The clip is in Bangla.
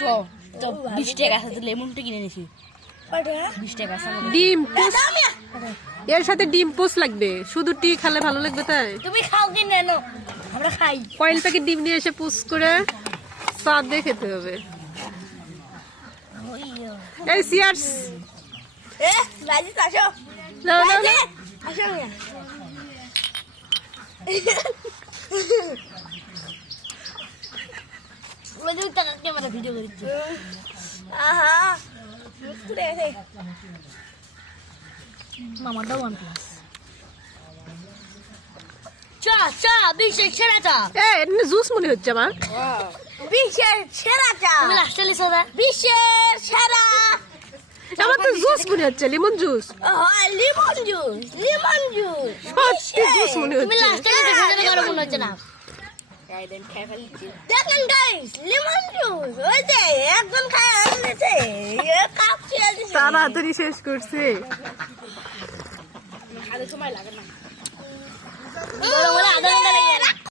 তো 20 টাকা আছে লেমনটা কিনে নিছি 20 টাকা আছে ডিম এর সাথে ডিম পোস লাগবে শুধু টি খেলে ভালো লাগবে তাই তুমি খাও কি নেনো আমরা খাই কয়েল প্যাকেট ডিম নিয়ে এসে পুস করে স্বাদ দিয়ে খেতে হবে এই সিয়ার্স রাজি আসো নাও নাও আসো ওই যে টাকা ক্যামেরা ভিডিও করছি আহা মুস্কুরে আছে মামা দাও ওয়ান প্লাস চা বিশেষ সেরা চা এটা জুস মনে হচ্ছে আমার বিশেষ সেরা চা তুমি লাস্টে লিখো না বিশেষ সেরা আমার তো জুস মনে হচ্ছে লেমন জুস লেমন জুস সত্যি জুস মনে তুমি হচ্ছে লাস্টে লিখে যেন কারো মনে হচ্ছে না দেখেন গাইস লেমন জুস ওই যে একজন খায় আনতেছে কাপ ছেড়ে দিছে তাড়াতাড়ি শেষ করছে সময় লাগে না বড় বড় আধা ঘন্টা